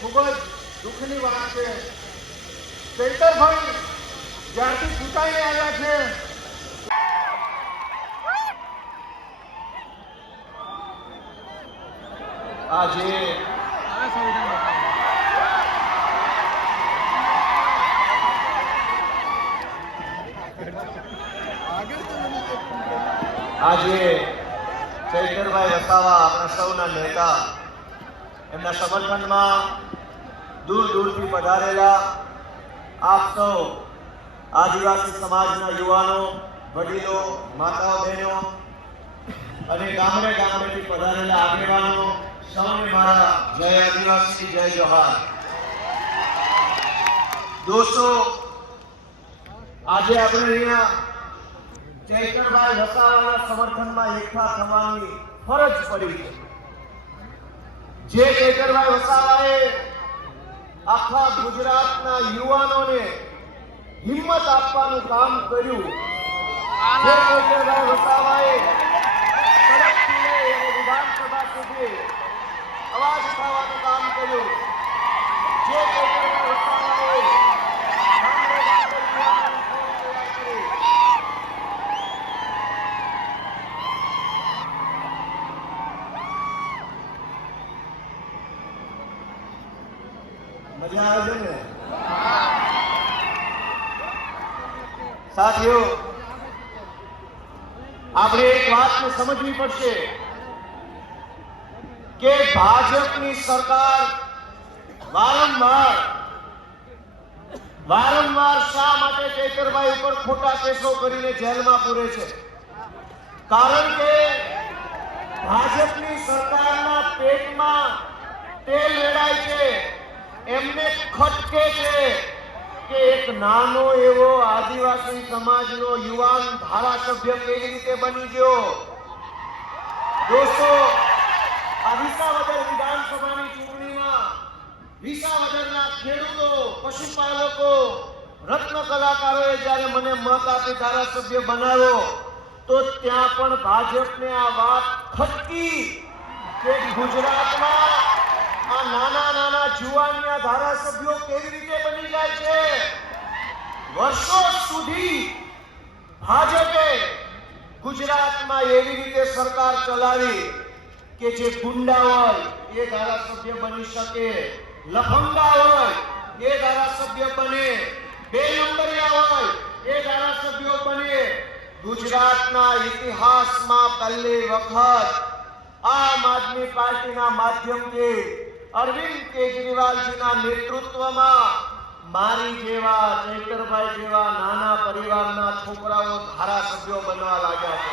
ખૂબ જ દુઃખની વાત છે. ચૈતરભાઈ જ્યારથી ચૂંટાઈને આવ્યા છે. આજે આજે ચૈતરભાઈ વસાવા આપણા સૌના નેતા એમના સમર્થનમાં દૂર દૂરથી પધારેલા આપ સૌ આદિવાસી સમાજના યુવાનો, વડીલો, માતાઓ, બહેનો અને ગામડે ગામડેથી પધારેલા આગેવાનો, સૌને મારા જય આદિવાસી, જય જોહાર દોસ્તો, આજે આપણે અહીંયા ચૈતરભાઈ વસાવાના સમર્થનમાં એકઠા થવાની ફરજ પડી છે. જે કેતરભાઈ વસાવાએ આખા ગુજરાતના યુવાનોને હિંમત આપવાનું કામ કર્યું. જે કેતરભાઈ વસાવાએ વિધાનસભા સુધી અવાજ ઉઠાવવાનું કામ કર્યું. જે સાથીઓ આપણે એક વાતને સમજવી પડશે કે ભાજપની સરકાર વારંવાર વારંવાર શા માટે ચૈતરભાઈ ઉપર ખોટા કેસો કરીને જેલમાં પૂરે છે? કારણ કે ભાજપની સરકારના પેટમાં તેલ વેડાય છે. એમને ખટકે છે કે એક નાનો એવો આદિવાસી સમાજનો યુવાન ધારાસભ્ય કેવી રીતે બની ગયો? દોસ્તો, આ વિસાવદર વિધાનસભાની ચૂંટણીમાં વિસાવદરના ખેડૂતો, પશુપાલકો, રત્ન કલાકારોએ જ્યારે મને મત આપી ધારાસભ્ય બનાવ્યો, તો ત્યાં પણ ભાજપને આ વાત ખટકી કે ગુજરાતમાં નાના નાના જુવાનિયા ધારાસભ્યો કેવી રીતે બની જાય છે? વર્ષો સુધી ભાજપે ગુજરાતમાં એવી રીતે સરકાર ચલાવી કે જે ગુંડા હોય એ ધારાસભ્ય બની શકે, લફંગા હોય એ ધારાસભ્ય બને, બે નંબરિયા હોય એ ધારાસભ્યો બને. ગુજરાતના ઇતિહાસમાં પહેલી વખત આમ આદમી પાર્ટીના માધ્યમથી અરવિંદ કેજરીવાલજીના નેતૃત્વમાં મારી જેવા, ચૈતરભાઈ જેવા નાના પરિવારના છોકરાઓ ધારાસભ્યો બનવા લાગ્યા છે.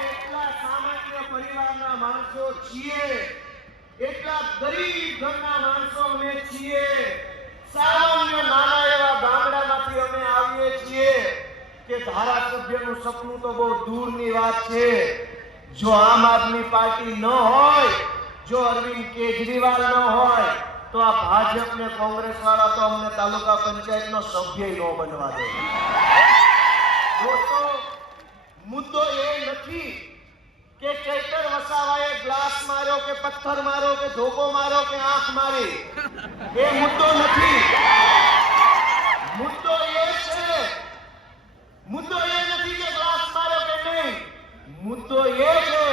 એટલા સામાન્ય પરિવારના માણસો છીએ, સામાન્ય નાના એવા ગામડામાંથી અમે આવીએ છીએ કે ધારાસભ્યનું સપનું તો બહુ દૂરની વાત છે. જો આમ આદમી પાર્ટી ન હોય, જો અરવિંદ કેજરીવાલ ન હોય, તો આ ભાજપ ને કોંગ્રેસ વાળા તો અમને તાલુકા પંચાયતનો સભ્ય ન બનવા દે. દોસ્તો, મુદ્દો એ નથી કે ચૈતર વસાવાએ ગ્લાસ માર્યો કે પથ્થર માર્યો કે ધોકો માર્યો કે આંખ મારી. એ મુદ્દો નથી મુદ્દો એ છે મુદ્દો એ નથી કે ગ્લાસ માર્યો કે નહીં મુદ્દો એ છે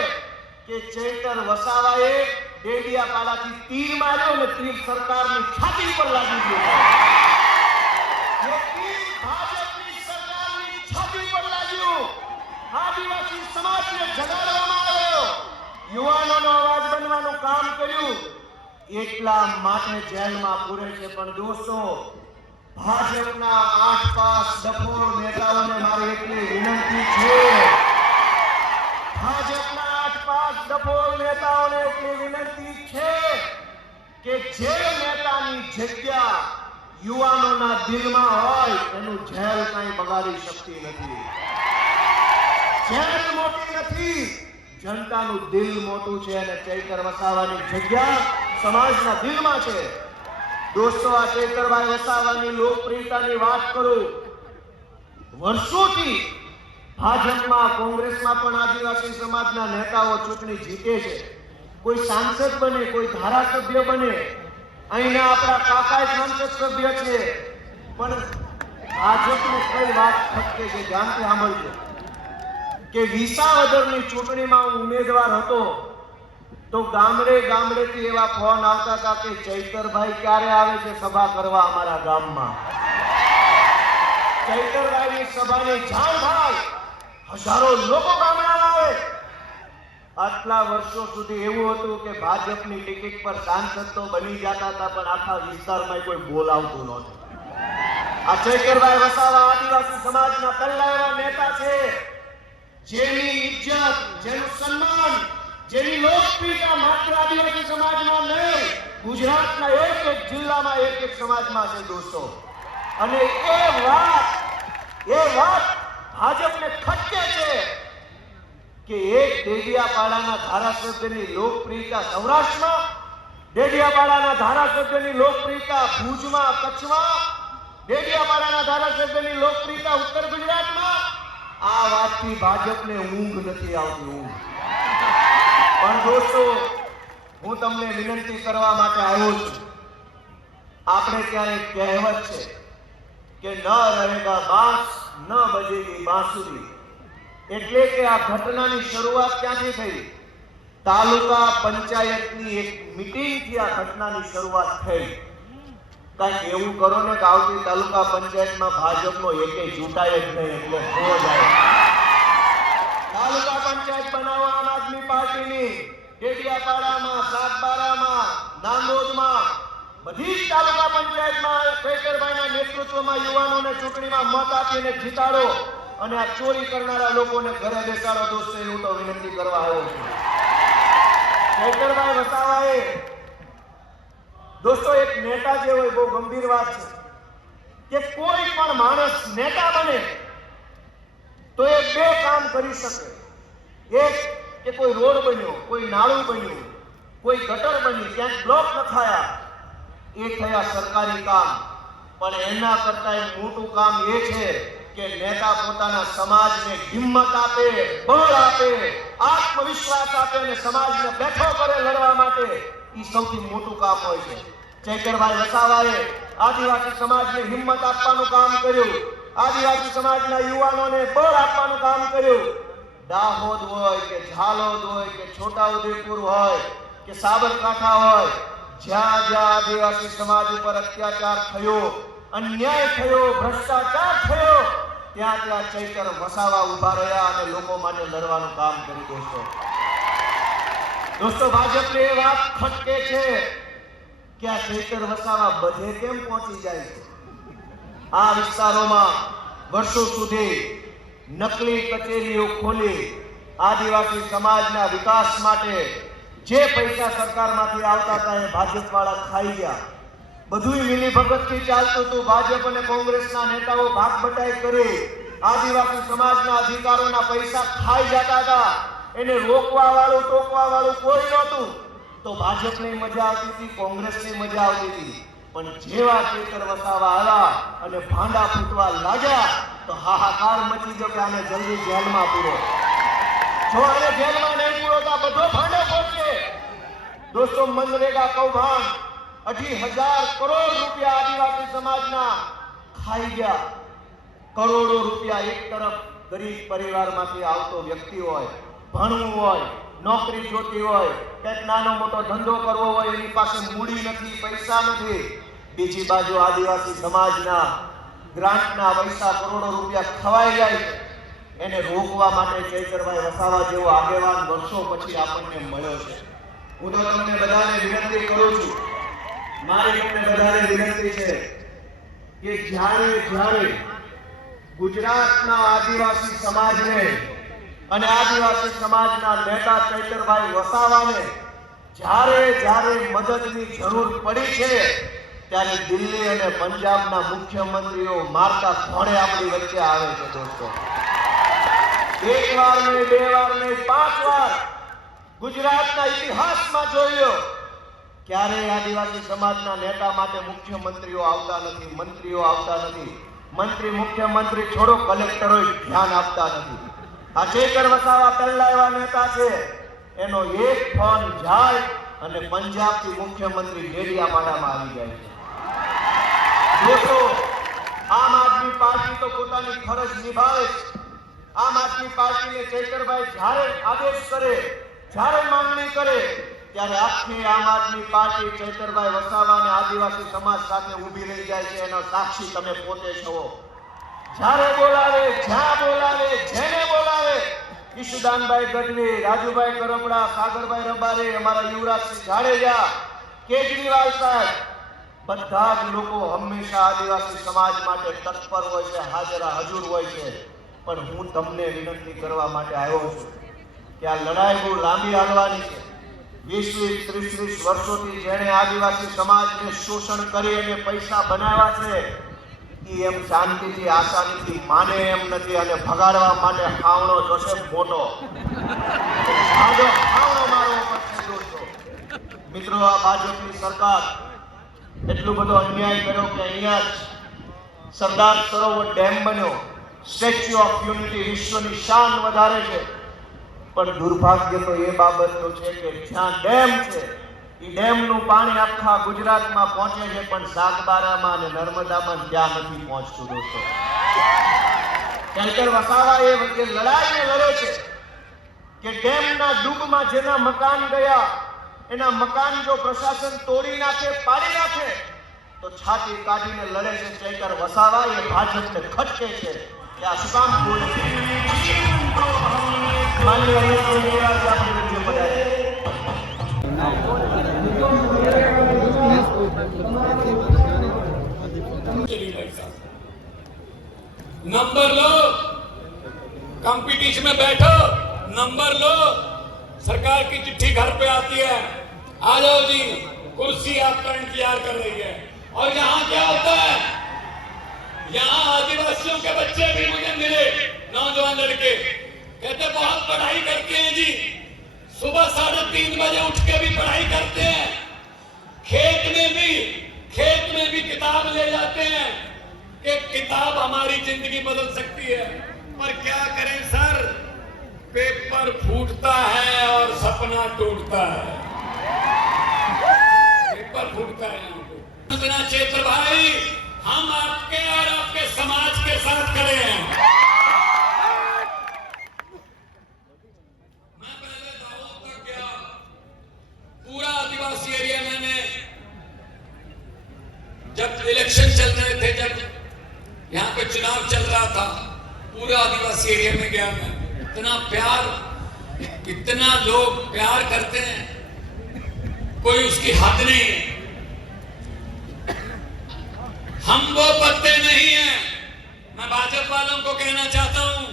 કે ચૈતર વસાવાએ ડેડિયાપાડાથી તીર માર્યો અને તીર સરકારની છાતી પર લાગી ગયો ભાજપની સરકારની છાતી સમાજને જગાડવામાં આવ્યો. યુવાનોનો અવાજ બનવાનું કામ કર્યું. એટલા માટે જેલમાં પૂરે છે, પણ દોસ્તો, ભાજપના આઠ પાસ ડફોર નેતાઓને મારી એટલી વિનંતી છે. ભાજપના આઠ ડફોર નેતાઓને એટલી વિનંતી છે કે જે નેતાની જગ્યા યુવાનોના દિલમાં હોય એનું ઝેર કાંઈ બગાડી શકતી નથી. ઝેર મોટી નથી, જનતાનું દિલ મોટું છે અને ચૈતર વસાવાની જગ્યા સમાજના દિલમાં છે. દોસ્તો, આ ચૈતરભાઈ વસાવાની લોકપ્રિયતાની વાત કરું. વર્ષોથી ભાજપમાં કોંગ્રેસમાં પણ આદિવાસી સમાજના નેતાઓ ચૂંટણી જીતે છે. કોઈ સાંસદ બને, કોઈ ધારાસભ્ય બને, અહીંના આપણા કાકા સાંસદ સભ્ય છે. પણ ભાજપની કઈ વાત ફટકે છે, ધ્યાનથી સાંભળજો. કે વિસાવદરની ચૂંટણીમાં હું ઉમેદવાર હતો, તો ગામડે ગામડેથી એવા ફોન આવતા હતા કે ચૈતરભાઈ ક્યારે આવે છે સભા કરવા અમારા ગામમાં? ચૈતરભાઈની સભાની જાણ થાય. હજારો લોકો ગામડામાં આવે. આટલા વર્ષો સુધી એવું હતું કે ભાજપની ટિકિટ પર સાંસદ તો બની જતા હતા, પણ આખા વિસ્તારમાં કોઈ બોલાવતું નહોતું. આ શેખરભાઈ વસાવા આદિવાસી સમાજના પહેલા એવા નેતા છે. જેની ઇજ્જત, જેનું સન્માન, જેની લોકપ્રિયતા માત્ર આદિવાસી સમાજમાં નહીં, ગુજરાતના એક એક જિલ્લામાં એક એક સમાજમાં છે દોસ્તો. અને એ વાત એ વાત ભાજપને ખટકે છે કે એક ડેડિયાપાડાના ધારાસભ્યની લોકપ્રિયતા સૌરાષ્ટ્રમાં, ડેડિયાપાડાના ધારાસભ્યની લોકપ્રિયતા ભુજમાં, કચ્છમાં, ડેડિયાપાડાના ધારાસભ્યની લોકપ્રિયતા ઉત્તર ગુજરાતમાં, આ વાતથી ભાજપને ઊંઘ નથી આવતી, ઊંઘ. પણ દોસ્તો, હું તમને વિનંતી કરવા માટે આવ્યો છું. આપણે ક્યારેક કહેવત છે કે ન રહેગા બાંસ ન બજેગી બાંસુરી. એટલે કે આ ઘટનાની શરૂઆત ક્યાંથી થઈ? તાલુકા પંચાયતની એક મિટિંગથી આ ઘટનાની શરૂઆત થઈ. કાંઈક એવું કરો ને કે આવતી તાલુકા પંચાયતમાં ભાજપનો એકે ચૂંટાય જ નહીં, એટલે જાય. તાલુકા પંચાયત બનાવવા આમ આદમી પાર્ટીની. ડેડિયાપાડામાં સાતબારામાં નાંદોદમાં બધી જ તાલુકા પંચાયતમાં શેખરભાઈના નેતૃત્વમાં યુવાનોને ચૂંટણીમાં મત આપીને જીતાડો અને આ ચોરી કરનારા લોકોને ઘરે બેસાડો દોસ્તો એવું તો વિનંતી કરવા આવ્યો છું. શેખરભાઈ વસાવાએ, દોસ્તો, એક નેતા જે હોય, બહુ ગંભીર વાત છે કે કોઈ પણ માણસ નેતા બને તો એ બે કામ કરી શકે. એક, કે કોઈ રોડ બન્યો, કોઈ નાળું બન્યું, કોઈ ગટર બન્યું, ક્યાંક બ્લોક નખાયા એ થયા સરકારી કામ. પણ એના કરતા મોટું કામ એ છે કે નેતા પોતાના સમાજને હિંમત આપે, બળ આપે, આત્મવિશ્વાસ આપે અને સમાજને બેઠો કરે લડવા માટે. એ સૌથી મોટું કામ હોય છે. ચૈતરભાઈ વસાવાએ આદિવાસી સમાજને હિંમત આપવાનું કામ કર્યું. આદિવાસી સમાજના યુવાનોને બળ આપવાનું કામ કર્યું. દાહોદ હોય કે ઝાલોદ હોય કે છોટાઉદેપુર હોય કે સાબરકાંઠા હોય જ્યાં જ્યાં આદિવાસી સમાજ ઉપર અત્યાચાર થયો, અન્યાય થયો, ભ્રષ્ટાચાર થયો, ત્યાં ત્યાં ચૈતર વસાવા ઊભા રહ્યા અને લોકો માટે લડવાનું કામ કર્યું દોસ્તો. દોસ્તો, ભાજપને એ વાત ખટકે છે કે આ ચૈતર વસાવા બધે કેમ પહોંચી જાય છે? આ વિસ્તારોમાં વર્ષો સુધી નકલી કચેરીઓ ખોલી આદિવાસી સમાજના વિકાસ માટે જે પૈસા સરકારમાંથી આવતા હતા એ ભાજપ વાળા ખાઈ ગયા. બધું મિલી ભગતથી ચાલતું હતું. ભાજપ અને કોંગ્રેસના નેતાઓ ભાગ બટાઈ કરી. આદિવાસી સમાજના અધિકારોના પૈસા ખાઈ જતા હતા. એને રોકવા વાળું ટોકવા વાળું કોઈ નહોતું. તો ભાજપની મજા આવતી હતી, કોંગ્રેસની મજા આવતી હતી. પણ જેવા ખેતર વસાવા આવ્યા અને ભાંડા ફૂટવા લાગ્યા, તો હાહાકાર મચી ગયો કે આને જલ્દી જેલમાં પૂરો. જો આને જેલમાં નહીં પૂરો તો બધો દોસ્તો મનરેગા કૌભાંડ અઢી હજાર કરોડ રૂપિયા આદિવાસી સમાજના ખાઈ ગયા. કરોડો રૂપિયા એક તરફ ગરીબ પરિવારમાંથી આવતો વ્યક્તિ હોય, ભણવું હોય, નોકરી જોતી હોય કંઈક નાનો મોટો ધંધો કરવો હોય, એની પાસે મૂડી નથી, પૈસા નથી. બીજી બાજુ આદિવાસી સમાજના ગ્રાન્ટના પૈસા કરોડો રૂપિયા ખવાઈ જાય એને રોકવા માટે ચૈતરભાઈ વસાવા જેવો આગેવાન વર્ષો પછી આપણને મળ્યો છે. હું તો તમને બધાને વિનંતી કરું છું. મારી તમને બધાને વિનંતી છે કે જ્યારે જ્યારે ગુજરાતના આદિવાસી સમાજને અને આદિવાસી સમાજના નેતા ચૈતરભાઈ વસાવાને જ્યારે જ્યારે મદદની જરૂર પડી છે, ત્યારે દિલ્હી અને પંજાબના મુખ્યમંત્રીઓ મારતા ઘોડે આપણી વચ્ચે આવે છે, દોસ્તો. એક વાર નહીં, બે વાર નહીં, પાંચ વાર ગુજરાતના ઇતિહાસમાં જોયો, ક્યારેય આદિવાસી સમાજના નેતા માટે મુખ્યમંત્રીઓ આવતા નથી, મંત્રીઓ આવતા નથી. મંત્રી, મુખ્યમંત્રી છોડો કલેક્ટરો ધ્યાન આપતા નથી. આ ચેતર વસાવા પહેલા એવા નેતા છે, એનો એક ફોન જાય અને પંજાબથી મુખ્યમંત્રી ડેડિયાપાડામાં આવી જાય છે. દોસ્તો આમ આદમી પાર્ટી તો પોતાની ફરજ નિભાવે આમ આદમી પાર્ટીને ચૈતરભાઈ જ્યારે આદેશ કરે જ્યારે માંગણી કરે, ત્યારે આખી આમ આદમી પાર્ટી ચૈતરભાઈ વસાવા અને આદિવાસી સમાજ સાથે ઊભી રહી જાય છે, એનો સાક્ષી તમે પોતે છો. જ્યારે બોલાવે, જ્યાં બોલાવે, જેને બોલાવે, ઈશુદાનભાઈ ગઢવી, રાજુભાઈ કરમડા સાગરભાઈ રબારી, અમારા યુવરાજસિંહ જાડેજા, કેજરીવાલ સાહેબ, બધા જ લોકો હંમેશા આદિવાસી સમાજ માટે તત્પર હોય છે, હાજર હજુર હોય છે. પણ હું તમને વિનંતી કરવા માટે આવ્યો છું. કે આ લડાઈ બહુ લાંબી હાલવાની છે. વીસ વીસ, ત્રીસ ત્રીસ વર્ષોથી જેણે આદિવાસી સમાજને શોષણ કરી અને પૈસા બનાવ્યા છે એ એમ શાંતિથી, આસાનીથી માને એમ નથી અને ભગાડવા માટે ખાવણો જોશે મોટો. ખાવણો મિત્રો, આ ભાજપની સરકાર એટલો બધો અન્યાય કર્યો કે અહીંયા જ સરદાર સરોવર ડેમ બન્યો. સ્ટેચ્યુ ઓફ યુનિટી વિશ્વની શાન વધારે છે. પણ દુર્ભાગ્ય તો એ બાબતનું છે કે જ્યાં ડેમ છે, એ ડેમનું પાણી આખા ગુજરાતમાં પહોંચે છે, પણ સાગબારામાં અને નર્મદામાં ત્યાં નથી પહોંચતું દોસ્તો. શંકર વસાવા એ વચ્ચે લડાઈને લડે છે કે ડેમના ડૂબમાં જેના મકાન ગયા, એના મકાન જો પ્રશાસન તોડી નાખે, પાડી નાખે, તો છાતી કાઢીને લડે છે શંકર વસાવા, એ ભાજપને ખટકે છે. કે આ શું કામ બોલે नंबर लो। कंपटीशन में बैठो। नंबर लो। सरकार की चिट्ठी घर पे आती है। आ जाओ जी, कुर्सी आपका इंतज़ार कर रही है। और यहाँ क्या होता है? यहाँ आदिवासियों के बच्चे भी मुझे मिले, नौजवान लड़के। कहते बहुत पढ़ाई करते हैं जी। सुबह साढ़े तीन बजे उठ के भी पढ़ाई करते हैं। खेत में भी, खेत में भी किताब ले जाते हैं कि किताब हमारी ज़िंदगी बदल सकती है। पर क्या करें सर? पेपर फूटता है और सपना टूटता है। पेपर फूटता है इतना चेत्र भाई, हम आपके और आपके समाज के साथ खड़े हैं मैं पहले दाऊद तक गया पूरा आदिवासी एरिया मैंने जब इलेक्शन चल रहे थे जब यहाँ पे चुनाव चल रहा था, पूरा आदिवासी एरिया में गया मैं। इतना प्यार, इतना लोग प्यार करते हैं, कोई उसकी हद नहीं है। हम वो पत्ते नहीं है। मैं भाजपा वालों को कहना चाहता हूँ,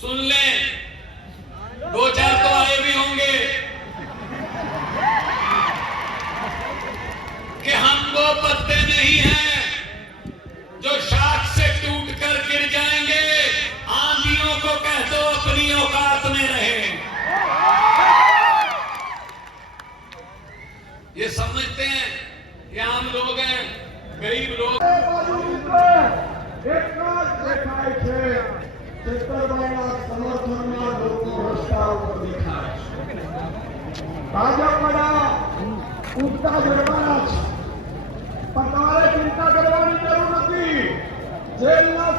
सुन लें। दो चार तो कि हम वो पत्ते नहीं हैं जो शाख से टूट कर गिर जाएंगे आंधियों को कह दो अपनी औकात में रहे ये समझते हैं कि आम लोग हैं गरीब लोग એટલા જ દેખાય છે ચેતરભાઈના સમર્થનમાં લોકો રસ્તા ઉપર દેખાય છે ભાજપના ઉગતા જડવાના છે પણ તમારે ચિંતા કરવાની જરૂર નથી. જેલના